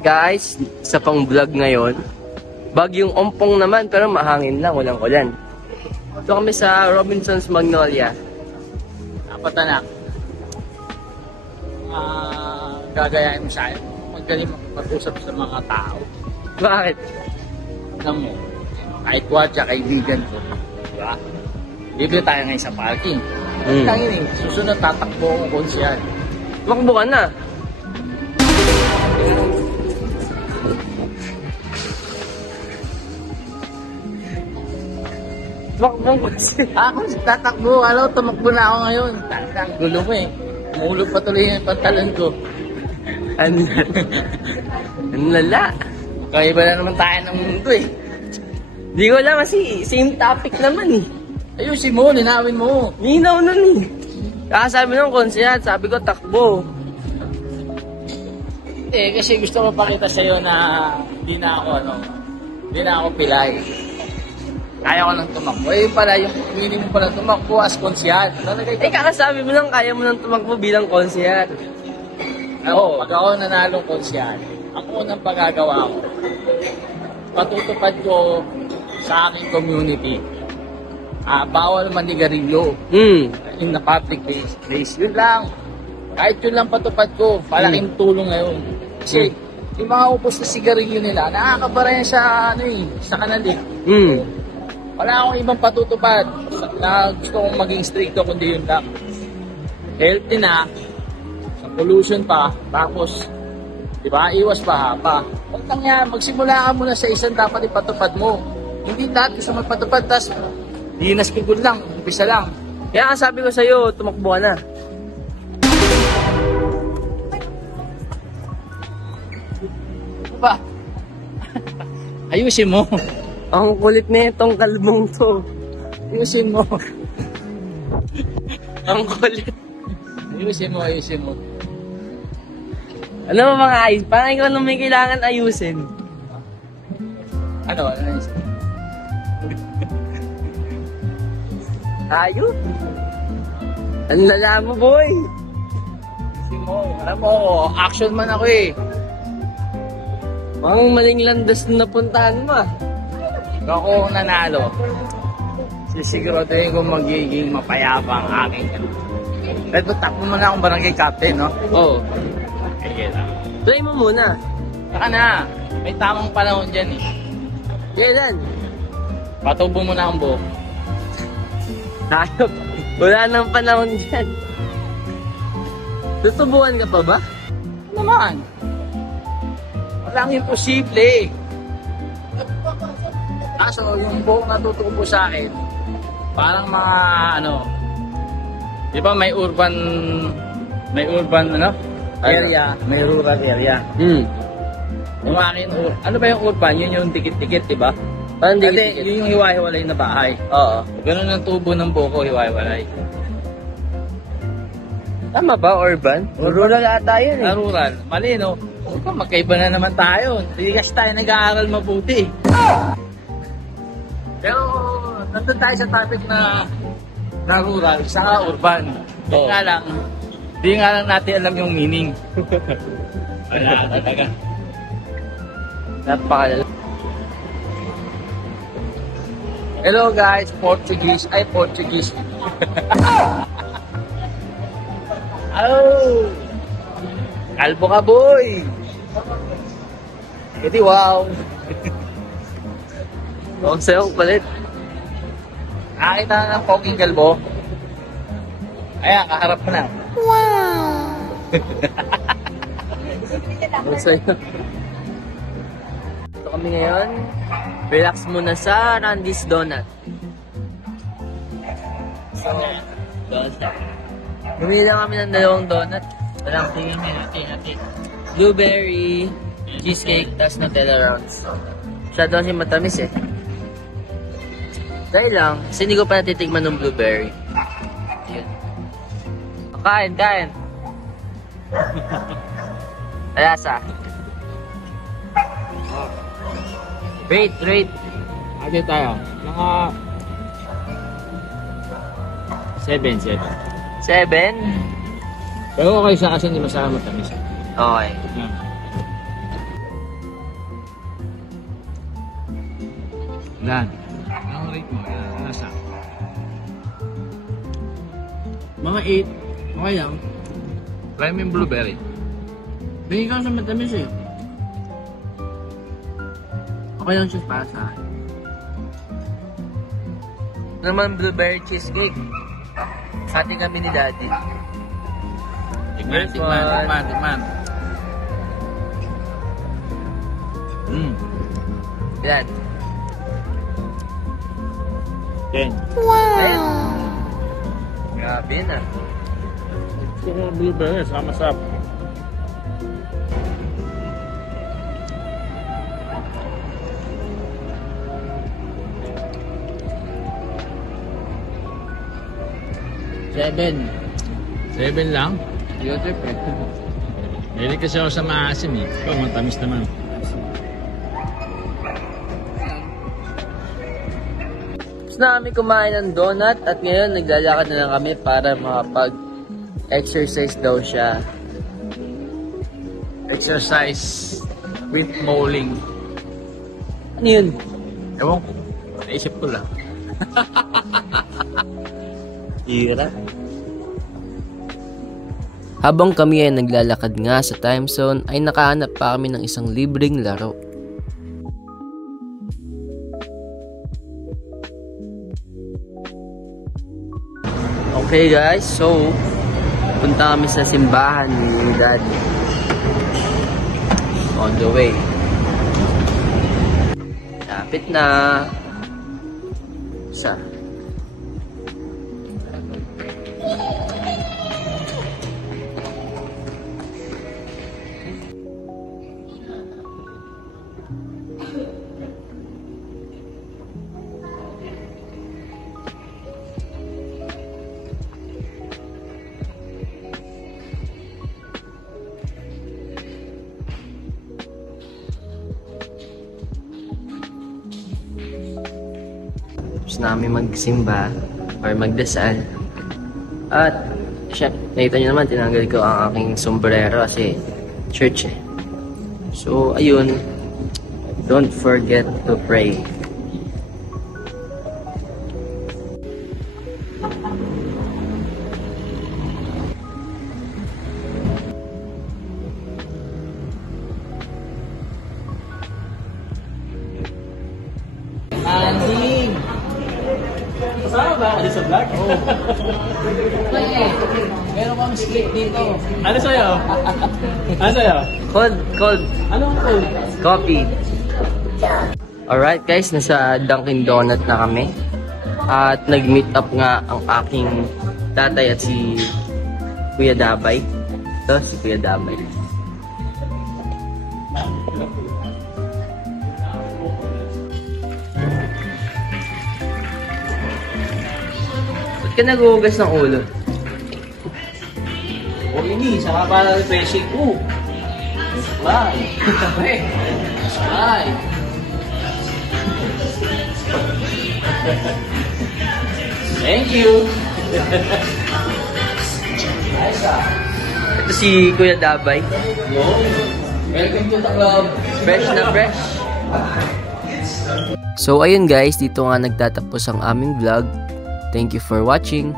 Guys, sa pang vlog ngayon, bagyong ompong naman pero mahangin lang, walang ulan. Ito kami sa Robinson's Magnolia. Dapat anak, gagayain mo sa akin. Magaling mag-usap sa mga tao. Bakit? Alam mo, kahit wadya, kaibigan ko. Diba? Bibili tayo ngayon sa parking. Tangin susunod tatakbo ko konsyal. Tumakbo ka na. Tumakbo ko siya. Ako tatakbo, tumakbo na ako ngayon. Ang gulo mo eh. Umulog pa tuloy yung pantalon ko. Ang lala. Kaiba na naman tayo ng mundo eh. Di ko alam kasi same topic naman eh. Ayusin mo, linawin mo. Ninaw nun eh. Sabi nung konsehal, sabi ko takbo. Kasi gusto ko pakita sa'yo na hindi na ako pilay. Kaya ko lang tumakbo. Pala yung minimum pala tumakbo as konsyal. Kakasabi mo lang kaya mo lang tumakbo bilang konsehal. Oo. Pag ako nanalong konsyal, ako unang pagagawa ko. Patutupad ko sa aking community. Bawal manigarilyo in the public place. Yun lang. Kahit yun lang patupad ko, malaking tulong ngayon. Kasi yung mga upos na sigarilyo nila, nakakabara yan sa kanal eh. Wala akong ibang patutupad na gusto kong maging stricto kundi yun lang. Healthy na, sa pollution pa, tapos, di ba, iwas pa pa. Huwag lang yan, magsimula ka muna sa isang dapat ipatupad mo. Hindi lahat gusto magpatupad, tas dinas pigul lang, umpisa lang. Kaya sabi ko sa'yo, tumakbo ka na. Ba? Ayusin mo. Ang kulit na itong kalbong to. Ayusin mo. Ang kulit. Ayusin mo. Ano mga ayos? Parang ikaw nung may kailangan ayusin. Ano? Ayos? Ang lala mo, boy. Ayusin mo. Alam mo, action man ako eh. Ang maling landas na napuntahan mo ah. Kung ako nanalo, sisiguraduhin ko magiging mapayapa ang aking. Pero takbo mo na akong barangay captain, no? Oo. Sige lang. Try mo muna. Saka na, may tamang panahon dyan eh. Kailan? Patubo mo na ang buhok. Hayop. Wala nang panahon dyan. Tutubuan ka pa ba? Ano naman? Walang imposible. Kaso yung buhok na tutubo sa akin, parang mga di ba may urban area, may rural area. Yung akin, ano ba yung urban? Yun yung dikit-dikit, di ba? Parang Kasi yun yung hiwa-hiwalay na bahay. Oo. Ganun ang tubo ng buhok ko, hiwa-hiwalay. Tama ba, urban? Rural ata yun eh. Rural. Mali, no? Magkaiba na naman tayo. Hindi kasi tayo nag-aaral mabuti. Pero, nandun tayo sa topic na rural, saka urban. Oo. Di nga lang natin alam yung meaning. Wala, talaga. Napakalala. Hello guys, Portuguese. Oh! Kalbo ka, boy! Edi wow! Ang sayo palit. Nakakita na ng poging kalbo. Ayan, kaharap mo na. Ang sayo. Ito kami ngayon. Relax muna sa Randy's Donut. So, donut. Bumili lang kami ng 2 donut. Walang hati. Blueberry, cheesecake, tas Nutella rounds. Masyado kasi matamis eh. Dahil lang, kasi hindi ko pa natitigman ng blueberry. Yun. Kain. Alasa. Rate. Ate tayo. Mga 7. 7? Pero okay siya kasi hindi masyadong matamis. Okay. Yan. Ang rate mo, yan. Nasa? Mga 8. Okay lang. Try mo yung blueberry. Bigay ka sa matamis eh. Okay lang siya para sa akin. Naman blueberry cheesecake. Hati kami ni Daddy. Tikman. Yan. 10. Wow! Grabe na. Ito yung blueberry, sama-sap. Seven lang? Yung trip eh. Hindi kasi ako sa maasim eh. Ito, matamis naman. Tapos na kami kumain ng donut at ngayon naglalakad na lang kami para makapag-exercise daw siya. Exercise with bowling. Ano yun? Ewan ko. Naisip ko lang. Tira. Habang kami ay naglalakad nga sa time zone, ay nakahanap pa kami ng isang libreng laro. Okay guys, so punta kami sa simbahan ni Daddy. On the way. Lapit na. Isa. Tapos namin magsimba or magdasal. At siya, nakita nyo naman, tinanggal ko ang aking sombrero kasi church eh. So, ayun, don't forget to pray. Anding! Kasama ba ako sa vlog? Oo. Meron kang split dito. Ano sa'yo? Ano sa'yo? Cold. Anong cold? Coffee. Alright guys, nasa Dunkin Donut na kami. At nag-meet up nga ang aking tatay at si Kuya Dabay. Ito, si Kuya Dabay. Ba't ka nag-uugas ng ulo? O ini, saka para refreshing. Supply. Supply. Thank you. Ito si Kuya Dabay. Welcome to the club. Fresh na fresh. So ayun guys, dito nga nagtatapos ang aming vlog. Thank you for watching.